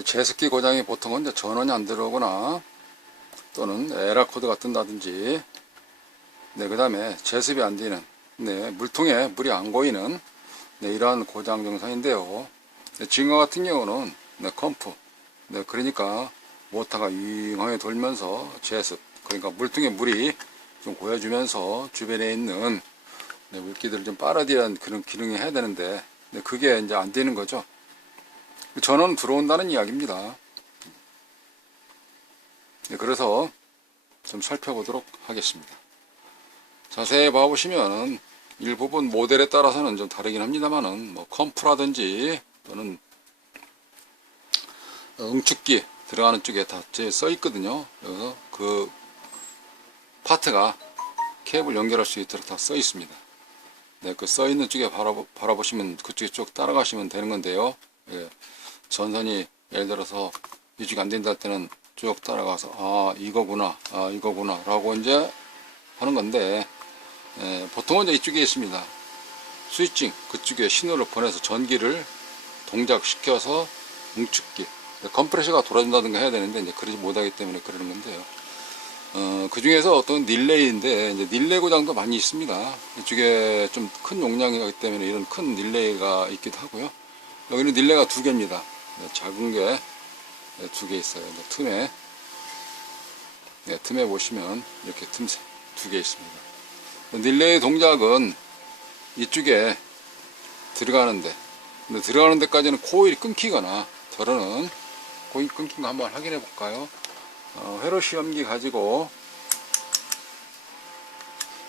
제습기 고장이 보통은 이제 전원이 안 들어오거나 또는 에러 코드가 뜬다든지, 그 다음에 제습이 안 되는, 물통에 물이 안 고이는, 이러한 고장 증상인데요. 지금과 같은 경우는, 컴프, 그러니까 모터가 윙하게 돌면서 제습, 그러니까 물통에 물이 좀 고여주면서 주변에 있는 물기들을 좀 빨아들이는 그런 기능이 해야 되는데, 그게 이제 안 되는 거죠. 전원 들어온다는 이야기입니다. 그래서 좀 살펴보도록 하겠습니다. 자세히 봐보시면 일부분 모델에 따라서는 좀 다르긴 합니다만은, 컴프라든지 또는 응축기 들어가는 쪽에 다 써 있거든요. 그래서 그 파트가 케이블 연결할 수 있도록 다 써 있습니다. 그 써 있는 쪽에 바라보시면 그쪽에 쭉 따라가시면 되는 건데요. 전선이 예를 들어서 이쪽이 안 된다 할 때는 쭉 따라가서 이거구나 라고 이제 하는 건데, 보통은 이제 이쪽에 있습니다. 스위칭, 그쪽에 신호를 보내서 전기를 동작시켜서 응축기, 컴프레셔가 돌아준다든가 해야 되는데 이제 그러지 못하기 때문에 그러는 건데요. 그 중에서 어떤 릴레이인데, 이제 릴레이 고장도 많이 있습니다. 이쪽에 좀 큰 용량이기 때문에 이런 큰 릴레이가 있기도 하고요. 여기는 릴레이가 두 개입니다. 작은 게 두 개 있어요. 틈에 보시면 이렇게 틈 두 개 있습니다. 릴레이 동작은 이쪽에 들어가는 데까지는 코일이 끊기거나 저러는 코일 끊긴 거 한번 확인해 볼까요? 회로 시험기 가지고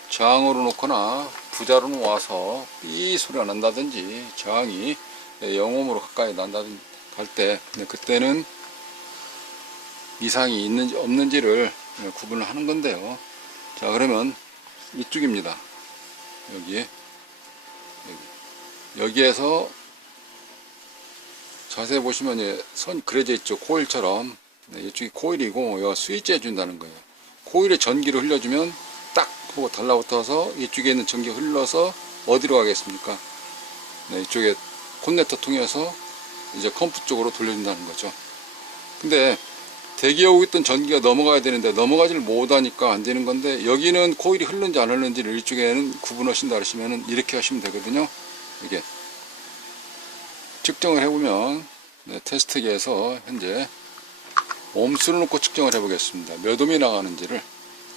저항으로 놓거나 부자로 놓아서 삐 소리가 난다든지 저항이 0ohm으로 가까이 난다든지 할 때, 그때는 이상이 있는지 없는지를 구분을 하는 건데요. 자, 그러면 이쪽입니다. 여기에서 자세히 보시면 선 그려져 있죠. 코일처럼. 이쪽이 코일이고 여기가 스위치 해준다는 거예요. 코일에 전기를 흘려주면 딱 하고 달라붙어서 이쪽에 있는 전기가 흘러서 어디로 가겠습니까? 이쪽에 콘넥터 통해서 이제 컴프 쪽으로 돌려준다는 거죠. 근데 대기하고 있던 전기가 넘어가야 되는데 넘어가지를 못하니까 안 되는 건데, 여기는 코일이 흐르는지 안 흐르는지를 이쪽에는 구분하신다 그러시면 이렇게 하시면 되거든요. 이게 측정을 해보면, 테스트기에서 현재 옴수를 놓고 측정을 해보겠습니다. 몇 옴이 나가는지를.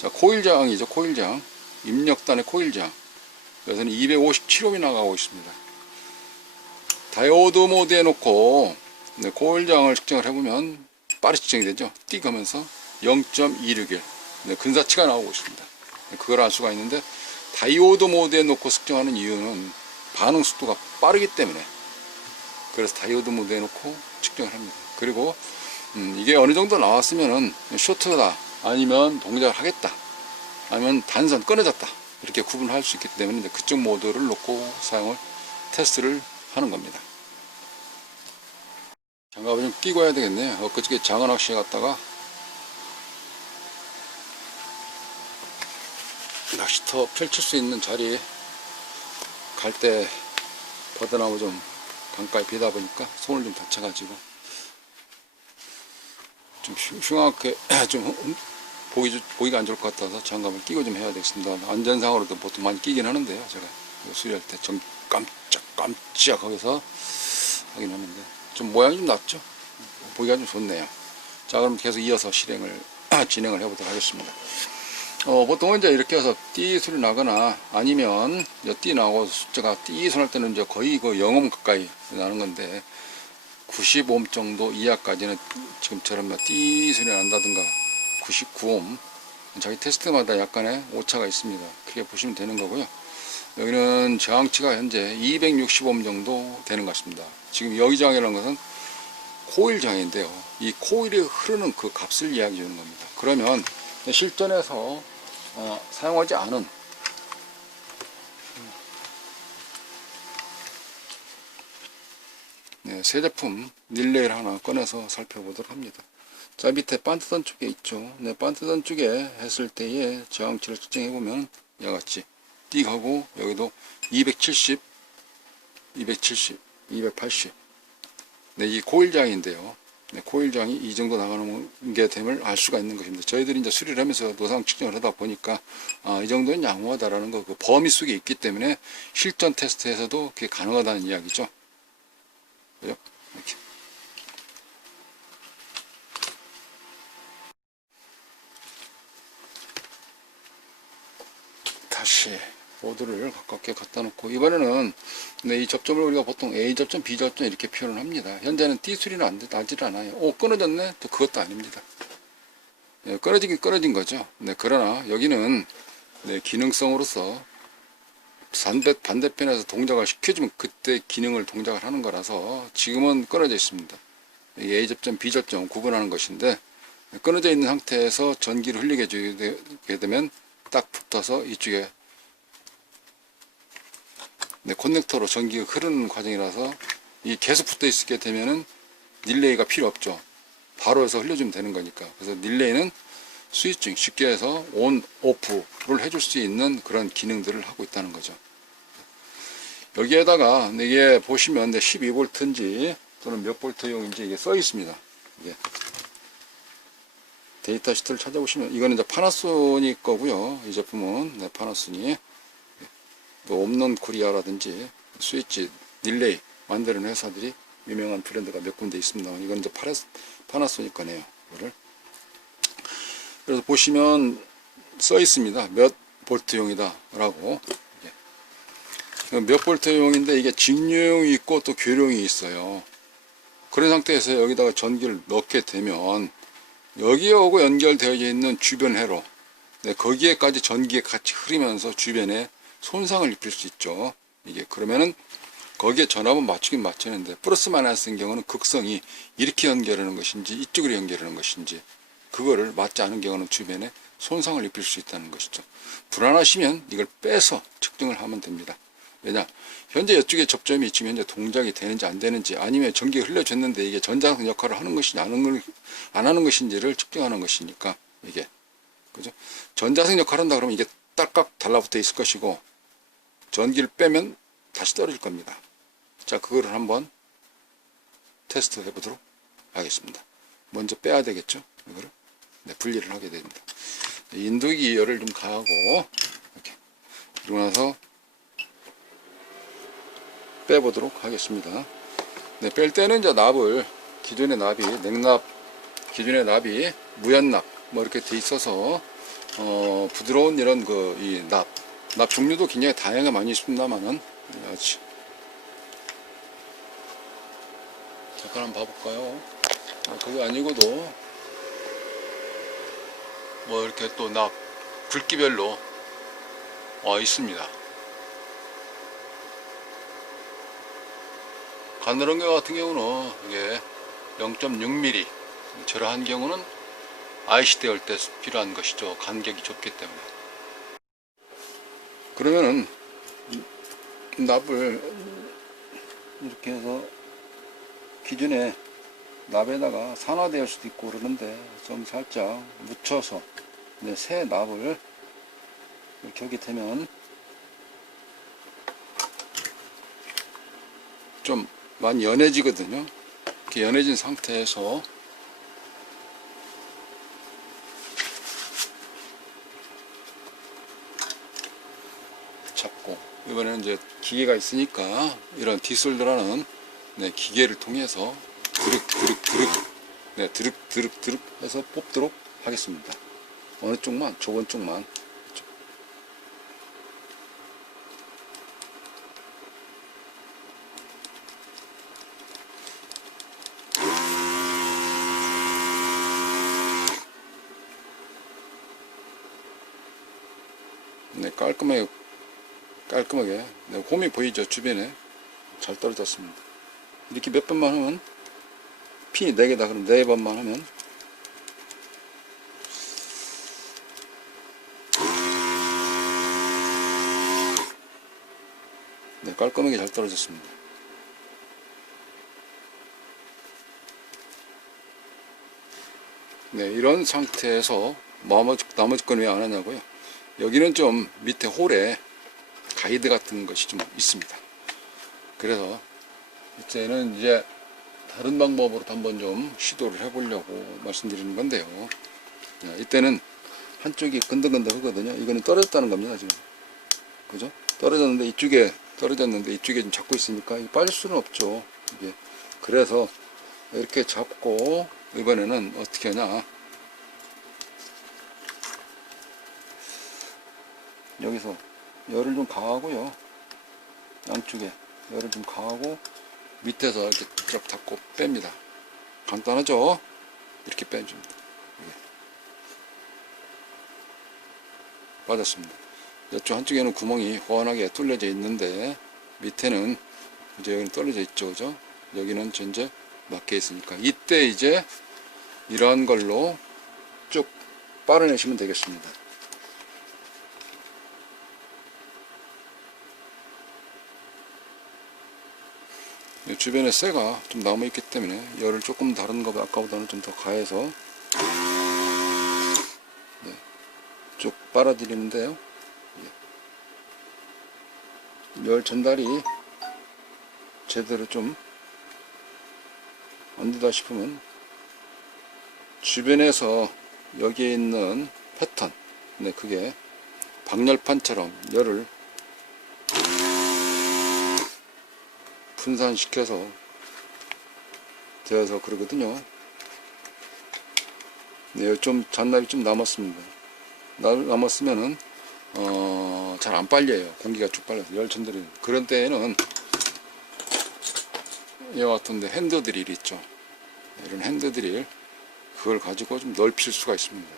자, 코일 저항이죠. 코일 저항. 입력단의 코일 저항. 여기서는 257옴이 나가고 있습니다. 다이오드 모드에 놓고 코일 저항을 측정을 해보면 빠르게 측정이 되죠. 띡 하면서 0.261 근사치가 나오고 있습니다. 그걸 알 수가 있는데, 다이오드 모드에 놓고 측정하는 이유는 반응 속도가 빠르기 때문에, 그래서 다이오드 모드에 놓고 측정을 합니다. 그리고 이게 어느 정도 나왔으면은 쇼트다, 아니면 동작을 하겠다, 아니면 단선 끊어졌다, 이렇게 구분할 수 있기 때문에 이제 그쪽 모드를 놓고 테스트를 하는 겁니다. 장갑을 좀 끼고 해야 되겠네요. 그저께 장어낚시에 갔다가 낚시터 펼칠 수 있는 자리 갈 때 버드나무 좀 강가에 비다 보니까 손을 좀 다쳐가지고 좀 흉하게 좀 보기가 안 좋을 것 같아서 장갑을 끼고 좀 해야 되겠습니다. 안전상으로도 보통 많이 끼긴 하는데요. 제가 수리할 때 좀 깜짝 거기서 하긴 하는데 좀 모양이 좀 낫죠. 보기가 좀 좋네요. 자, 그럼 계속 이어서 진행을 해보도록 하겠습니다. 보통은 이제 이렇게 해서 띠 소리 나거나 아니면 띠 나고 숫자가 띠 소리 날 때는 이제 거의 그 0옴 가까이 나는 건데, 90옴 정도 이하까지는 지금처럼 띠 소리 난다든가 99옴, 자기 테스트마다 약간의 오차가 있습니다. 그렇게 보시면 되는 거고요. 여기는 저항치가 현재 260옴 정도 되는 것 같습니다. 지금 여기 저항이라는 것은 코일 저항인데요. 이 코일이 흐르는 그 값을 이야기해 주는 겁니다. 그러면 실전에서 사용하지 않은 새 제품 릴레이를 하나 꺼내서 살펴보도록 합니다. 자, 밑에 반트선 쪽에 있죠. 반트선 쪽에 했을 때의 저항치를 측정해 보면 이와 같이 띡 하고 여기도 270, 280. 이 코일 저항인데요. 네, 코일장이 이 정도 나가는 게 됨을 알 수가 있는 것입니다. 저희들이 이제 수리를 하면서 노상 측정을 하다 보니까 이 정도는 양호하다라는 거, 그 범위 속에 있기 때문에 실전 테스트에서도 그게 가능하다는 이야기죠. 그죠? 이렇게. 다시 보드를 가깝게 갖다 놓고, 이번에는 네, 이 접점을 우리가 보통 A 접점, B 접점 이렇게 표현을 합니다. 현재는 D 소리는 나질 않아요. 끊어졌네? 또 그것도 아닙니다. 네, 끊어지긴 끊어진 거죠. 네, 그러나 여기는 네, 기능성으로서 반대편에서 동작을 시켜주면 그때 기능을 동작을 하는 거라서 지금은 끊어져 있습니다. A 접점, B 접점 구분하는 것인데, 끊어져 있는 상태에서 전기를 흘리게 해주게 되면 딱 붙어서 이쪽에 네, 커넥터로 전기가 흐르는 과정이라서 이 계속 붙어 있게 되면은 릴레이가 필요 없죠. 바로 해서 흘려주면 되는 거니까. 그래서 릴레이는 스위칭, 쉽게 해서 온, 오프를 해줄 수 있는 그런 기능들을 하고 있다는 거죠. 여기에다가 이게 보시면 12V인지 또는 몇 볼트용인지 이게 써 있습니다. 이게 데이터 시트를 찾아보시면 이거는 이제 파나소닉 거고요. 이 제품은 네, 파나소닉. 또 옴넌 코리아라든지 스위치, 릴레이 만드는 회사들이 유명한 브랜드가 몇 군데 있습니다. 이건 이제 파나소닉 거네요. 이거를. 그래서 보시면 써 있습니다. 몇 볼트용이다 라고. 몇 볼트용인데 이게 직류용이 있고 또 교류용이 있어요. 그런 상태에서 여기다가 전기를 넣게 되면 여기에 오고 연결되어 있는 주변 회로, 네, 거기에까지 전기가 같이 흐르면서 주변에 손상을 입힐 수 있죠. 이게 그러면은 거기에 전압은 맞추긴 맞추는데 플러스 마이너스인 경우는 극성이 이렇게 연결하는 것인지 이쪽으로 연결하는 것인지 그거를 맞지 않은 경우는 주변에 손상을 입힐 수 있다는 것이죠. 불안하시면 이걸 빼서 측정을 하면 됩니다. 왜냐, 현재 이쪽에 접점이 지금 현재 동작이 되는지 안 되는지, 아니면 전기가 흘려졌는데 이게 전자상 역할을 하는 것인지 안 하는 것인지를 측정하는 것이니까, 이게 그죠? 전자상 역할을 한다 그러면 이게 딸깍 달라붙어 있을 것이고, 전기를 빼면 다시 떨어질 겁니다. 자, 그거를 한번 테스트 해보도록 하겠습니다. 먼저 빼야 되겠죠? 이거를. 네, 분리를 하게 됩니다. 인두기 열을 좀 가하고, 이렇게. 그러고 나서 빼보도록 하겠습니다. 네, 뺄 때는 이제 납을, 기존의 납이, 냉납, 기존의 납이 무연납, 뭐 이렇게 돼 있어서, 부드러운 이런 납 종류도 굉장히 다양하게 많이 있습니다만은, 잠깐 한번 봐볼까요? 그게 아니고도, 뭐 이렇게 또 납, 굵기별로, 있습니다. 가늘한 거 같은 경우는 이게 0.6mm, 저러한 경우는 IC 대열 때 필요한 것이죠. 간격이 좁기 때문에. 그러면은 납을 이렇게 해서 기존에 납에다가 산화될 수도 있고 그러는데 좀 살짝 묻혀서 새 납을 이렇게 하게 되면 좀 많이 연해지거든요. 이렇게 연해진 상태에서 잡고, 이번에는 이제 기계가 있으니까 이런 디솔더라는 기계를 통해서 드륵 해서 뽑도록 하겠습니다. 어느 쪽만, 좁은 쪽만. 네, 깔끔하게 홈이 보이죠? 주변에 잘 떨어졌습니다. 이렇게 몇 번만 하면, 핀이 4개다 그럼 4번만 하면 깔끔하게 잘 떨어졌습니다. 네, 이런 상태에서 나머지 건 왜 안 하냐고요? 여기는 좀 밑에 홀에 가이드 같은 것이 좀 있습니다. 그래서 이제는 이제 다른 방법으로 한번 좀 시도를 해보려고 말씀드리는 건데요. 이때는 한쪽이 근덕근덕 하거든요. 이거는 떨어졌다는 겁니다, 지금. 그죠? 떨어졌는데 이쪽에 좀 잡고 있으니까 이게 빠질 수는 없죠. 이게. 그래서 이렇게 잡고 이번에는 어떻게 하냐. 여기서 열을 좀 가하고요. 양쪽에 열을 좀 가하고 밑에서 이렇게 쫙 닫고 뺍니다. 간단하죠? 이렇게 빼줍니다. 빠졌습니다. 이쪽 한쪽에는 구멍이 훤하게 뚫려져 있는데 밑에는 이제 여기는 떨어져 있죠, 그죠? 여기는 전제 막혀 있으니까 이때 이제 이러한 걸로 쭉 빨아내시면 되겠습니다. 주변에 쇠가 좀 남아있기 때문에 열을 조금 다른 거 아까보다는 좀 더 가해서 쭉 빨아들이는데요. 열 전달이 제대로 좀 안 되다 싶으면 주변에서 여기에 있는 패턴, 그게 방열판처럼 열을 분산시켜서 되어서 그러거든요. 좀 잔납이 좀 남았습니다. 남았으면은 잘 안 빨려요. 공기가 쭉 빨려서 열 전달이. 그런 때에는 이와 같은데 핸드드릴 있죠. 이런 핸드드릴, 그걸 가지고 좀 넓힐 수가 있습니다.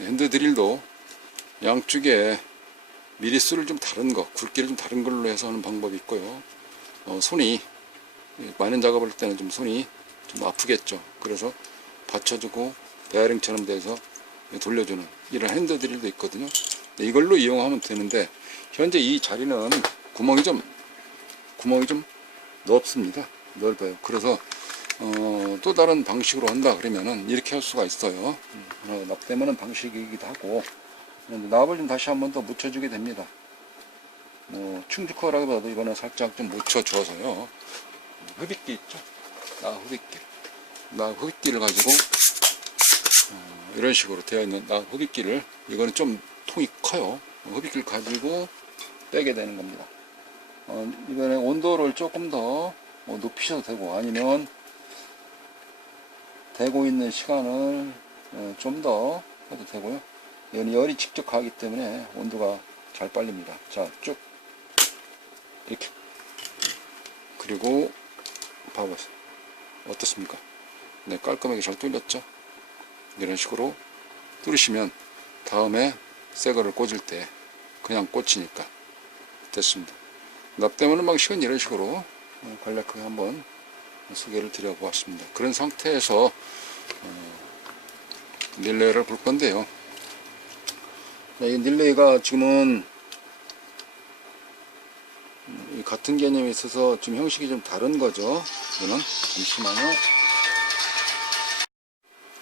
핸드드릴도 양쪽에 미리수를 좀 다른 거, 굵기를 좀 다른 걸로 해서 하는 방법이 있고요. 손이 마련 작업을 할 때는 좀 손이 좀 아프겠죠. 그래서 받쳐주고 베어링처럼 돼서 돌려주는 이런 핸드드릴도 있거든요. 이걸로 이용하면 되는데 현재 이 자리는 구멍이 좀 넓습니다. 넓어요. 그래서 또 다른 방식으로 한다 그러면은 이렇게 할 수가 있어요. 납땜하는 방식이기도 하고 납을 좀 다시 한번 더 묻혀주게 됩니다. 충직커라기보다도 이거는 살짝 좀 묻혀줘서요. 흡입기 있죠? 흡입기를 가지고 이런 식으로 되어 있는 흡입기를, 이거는 좀 통이 커요. 흡입기를 가지고 빼게 되는 겁니다. 이번에 온도를 조금 더 높이셔도 되고, 아니면 되고 있는 시간을 좀 더 해도 되고요. 이건 열이 직접 가기 때문에 온도가 잘 빨립니다. 자, 쭉 이렇게. 그리고 봐보세요. 어떻습니까? 네, 깔끔하게 잘 뚫렸죠? 이런 식으로 뚫으시면 다음에 새 거를 꽂을 때 그냥 꽂히니까 됐습니다. 납땜하는 방식은 이런 식으로 간략하게 한번 소개를 드려보았습니다. 그런 상태에서 릴레이를 볼 건데요. 이 릴레이가 지금은 같은 개념에 있어서 좀 형식이 좀 다른 거죠. 이거는 잠시만요.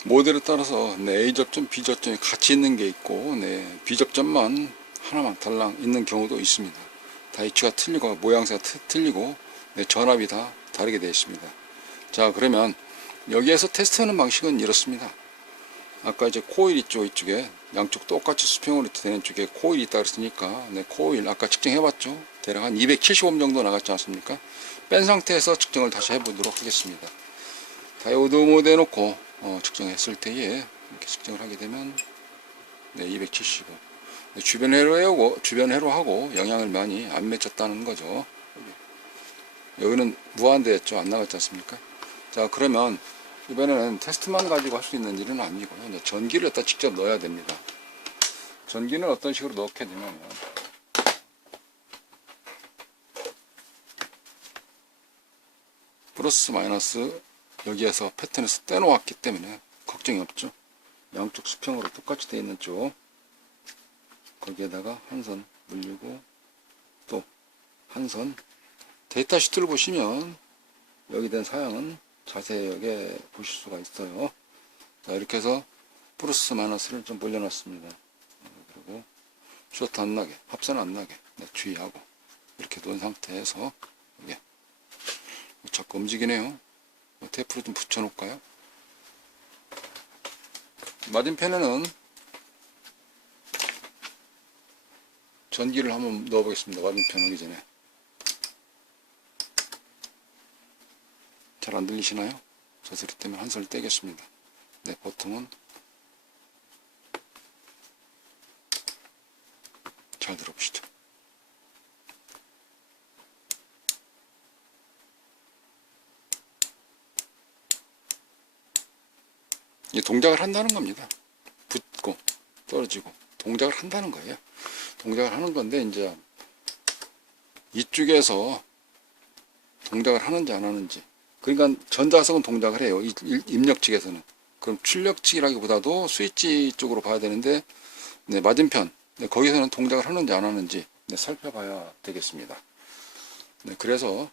모델에 따라서 A 접점, B 접점이 같이 있는 게 있고, B 접점만 하나만 달랑 있는 경우도 있습니다. 다 위치가 틀리고 모양새가 틀리고 전압이 다 다르게 되어 있습니다. 자, 그러면 여기에서 테스트하는 방식은 이렇습니다. 아까 이제 코일 있죠. 이쪽에 양쪽 똑같이 수평으로 되는 쪽에 코일이 있다 그랬으니까 코일 아까 측정해 봤죠. 대략 한 270옴 정도 나갔지 않습니까? 뺀 상태에서 측정을 다시 해보도록 하겠습니다. 다이오드 모드에 놓고 측정했을 때에 이렇게 측정을 하게 되면 270옴. 주변 회로하고 영향을 많이 안 맺혔다는 거죠. 여기는 무한대였죠. 안 나갔지 않습니까? 자, 그러면 이번에는 테스트만 가지고 할 수 있는 일은 아니고요. 전기를 갖다 직접 넣어야 됩니다. 전기는 어떤 식으로 넣게 되면 플러스 마이너스 여기에서 패턴에서 떼놓았기 때문에 걱정이 없죠. 양쪽 수평으로 똑같이 되어 있는 쪽 거기에다가 한 선 물리고 또 한 선. 데이터 시트를 보시면 여기 된 사양은 자세하게 보실 수가 있어요. 자, 이렇게 해서 플러스 마이너스를 좀 올려놨습니다. 그리고 쇼트 안 나게, 합선 안 나게 주의하고 이렇게 놓은 상태에서 자꾸 움직이네요. 테이프로 좀 붙여 놓을까요? 맞은편에는 전기를 한번 넣어 보겠습니다. 맞은편 하기 전에. 잘 안 들리시나요? 저 소리 때문에 한 소리 떼겠습니다. 네, 보통은 잘 들어보시죠. 이 동작을 한다는 겁니다. 붙고 떨어지고 동작을 한다는 거예요. 동작을 하는 건데 이제 이쪽에서 동작을 하는지 안 하는지, 그러니까 전자석은 동작을 해요. 입력 측에서는. 그럼 출력 측이라기보다도 스위치 쪽으로 봐야 되는데, 네, 맞은편, 네, 거기서는 동작을 하는지 안 하는지, 네, 살펴봐야 되겠습니다. 네, 그래서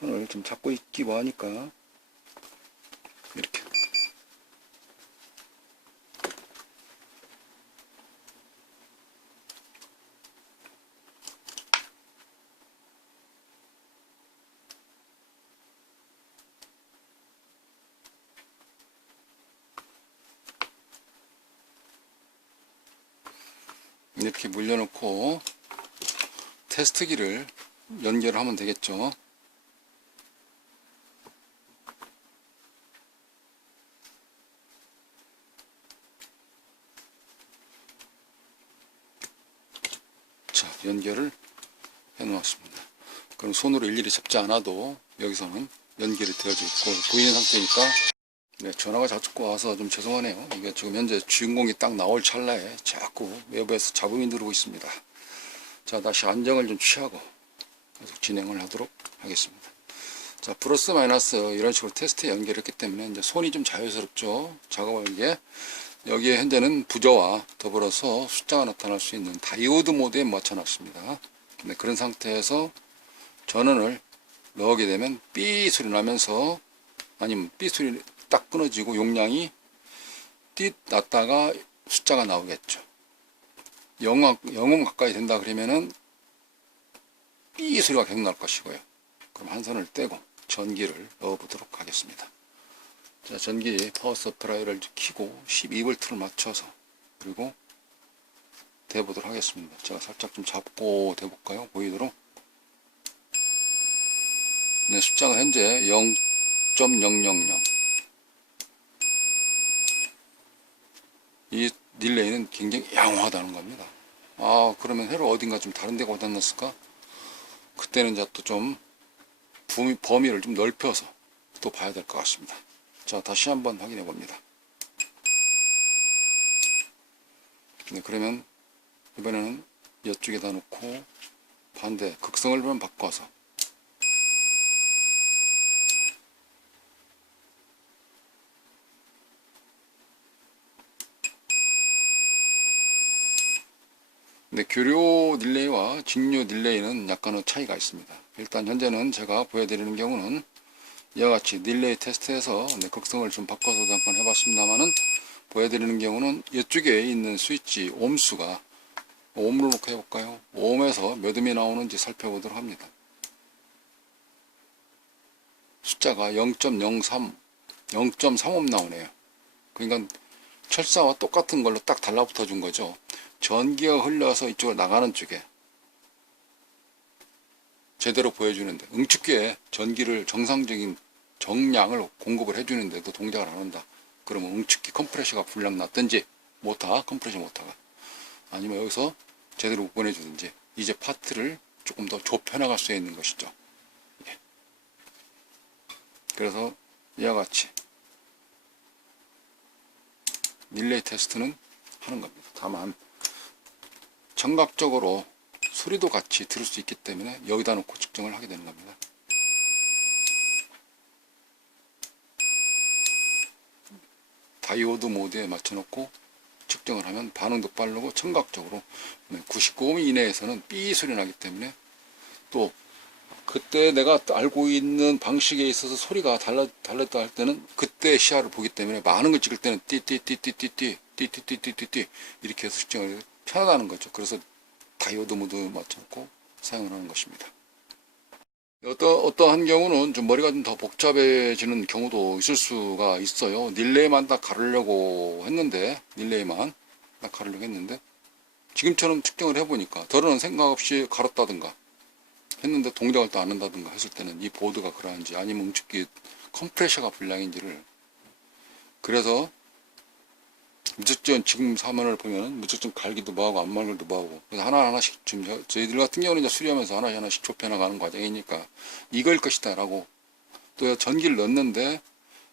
손을 좀 잡고 있기도 하니까 이렇게 이렇게 물려놓고 테스트기를 연결하면 되겠죠. 자, 연결을 해 놓았습니다. 그럼 손으로 일일이 잡지 않아도 여기서는 연결이 되어져 있고 보이는 상태니까. 네, 전화가 자꾸 와서 좀 죄송하네요. 이게 지금 현재 주인공이 딱 나올 찰나에 자꾸 외부에서 잡음이 들어오고 있습니다. 자, 다시 안정을 좀 취하고 계속 진행을 하도록 하겠습니다. 자, 플러스 마이너스 이런 식으로 테스트에 연결했기 때문에 이제 손이 좀 자유스럽죠. 작업하기에. 여기에 현재는 부저와 더불어서 숫자가 나타날 수 있는 다이오드 모드에 맞춰놨습니다. 네, 그런 상태에서 전원을 넣게 되면 삐 소리 나면서, 아니면 삐 소리 딱 끊어지고 용량이 띠 났다가 숫자가 나오겠죠. 0음 가까이 된다 그러면은 삐 소리가 계속 날 것이고요. 그럼 한 손을 떼고 전기를 넣어 보도록 하겠습니다. 자, 전기 파워 서프라이를 켜고 12V를 맞춰서 그리고 대보도록 하겠습니다. 제가 살짝 좀 잡고 대볼까요? 보이도록. 네, 숫자가 현재 0.000. 이 딜레이는 굉장히 양호하다는 겁니다. 아, 그러면 회로 어딘가 좀 다른 데가 와닿았을까? 그때는 이제 또 좀 범위를 좀 넓혀서 또 봐야 될 것 같습니다. 자, 다시 한번 확인해 봅니다. 네, 그러면 이번에는 이쪽에다 놓고 반대 극성을 좀 바꿔서 네, 교류 딜레이와 직류 딜레이는 약간의 차이가 있습니다. 일단 현재는 제가 보여드리는 경우는 이와 같이 딜레이 테스트에서 극성을 좀 바꿔서 잠깐 해봤습니다만은, 보여드리는 경우는 이쪽에 있는 스위치 옴수가, 옴으로 놓고 해볼까요? 옴에서 몇 음이 나오는지 살펴보도록 합니다. 숫자가 0.03, 0.35음 나오네요. 그러니까 철사와 똑같은 걸로 딱 달라붙어 준 거죠. 전기가 흘러서 이쪽으로 나가는 쪽에 제대로 보여주는데, 응축기에 전기를 정상적인 정량을 공급을 해주는데도 동작을 안 한다. 그러면 응축기 컴프레셔가 불량 났든지, 모터 컴프레셔 모터가, 아니면 여기서 제대로 못 보내주든지, 이제 파트를 조금 더 좁혀 나갈 수 있는 것이죠. 예. 그래서 이와 같이 릴레이 테스트는 하는 겁니다. 다만 청각적으로 소리도 같이 들을 수 있기 때문에 여기다 놓고 측정을 하게 되는 겁니다. 다이오드 모드에 맞춰 놓고 측정을 하면 반응도 빠르고 청각적으로 99음 이내에서는 삐 소리 나기 때문에, 또 그때 내가 알고 있는 방식에 있어서 소리가 달랐다 할 때는 그때 시야를 보기 때문에 많은 걸 찍을 때는 띠띠띠띠띠띠 이렇게 해서 측정을 편하다는 거죠. 그래서 다이오드 모드 맞춰놓고 사용을 하는 것입니다. 어떠한 경우는 좀 머리가 좀 더 복잡해지는 경우도 있을 수가 있어요. 릴레이만 딱 가르려고 했는데, 지금처럼 측정을 해보니까 더러는 생각 없이 갈았다든가 했는데 동작을 또 안 한다든가 했을 때는 이 보드가 그러한지 아니면 움직기 컴프레셔가 불량인지를, 그래서 무척전 지금 화면을 보면 무척전 갈기도 뭐하고 안 말기도 뭐하고, 그래서 하나하나씩 지금 저희들 같은 경우는 이제 수리하면서 하나씩 좁혀나가는 과정이니까 이걸 것이다 라고. 또 전기를 넣는데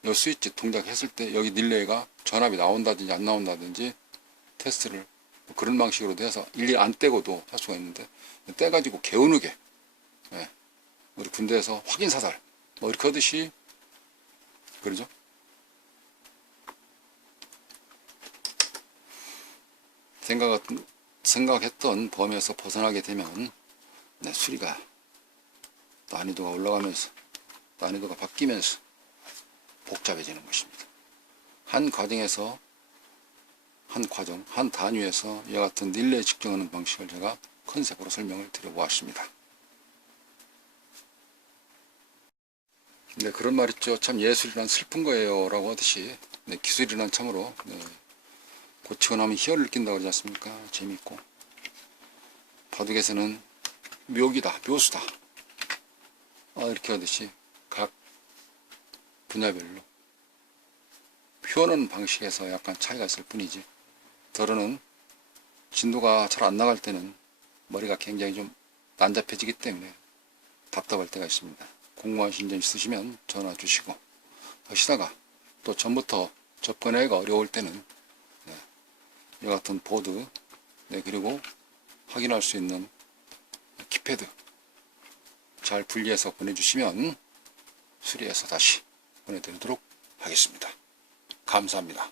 이 스위치 동작했을 때 여기 릴레이가 전압이 나온다든지 안 나온다든지 테스트를 그런 방식으로 해서 일일이 안 떼고도 할 수가 있는데, 떼가지고 개운하게, 예, 우리 군대에서 확인 사살 뭐 이렇게 하듯이 그러죠. 생각했던 범위에서 벗어나게 되면 수리가 난이도가 올라가면서 난이도가 바뀌면서 복잡해지는 것입니다. 한 과정에서 한 단위에서 이와 같은 릴레이 측정하는 방식을 제가 컨셉으로 설명을 드려보았습니다. 네, 그런 말 있죠. 참 예술이란 슬픈 거예요 라고 하듯이, 기술이란 참으로 고치고 나면 희열을 느낀다고 그러지 않습니까? 재미있고, 바둑에서는 묘기다, 묘수다 이렇게 하듯이 각 분야별로 표현하는 방식에서 약간 차이가 있을 뿐이지, 더러는 진도가 잘 안 나갈 때는 머리가 굉장히 좀 난잡해지기 때문에 답답할 때가 있습니다. 궁금하신 점 있으시면 전화 주시고, 하시다가 또 전부터 접근하기가 어려울 때는 이와 같은 보드, 그리고 확인할 수 있는 키패드 잘 분리해서 보내주시면 수리해서 다시 보내드리도록 하겠습니다. 감사합니다.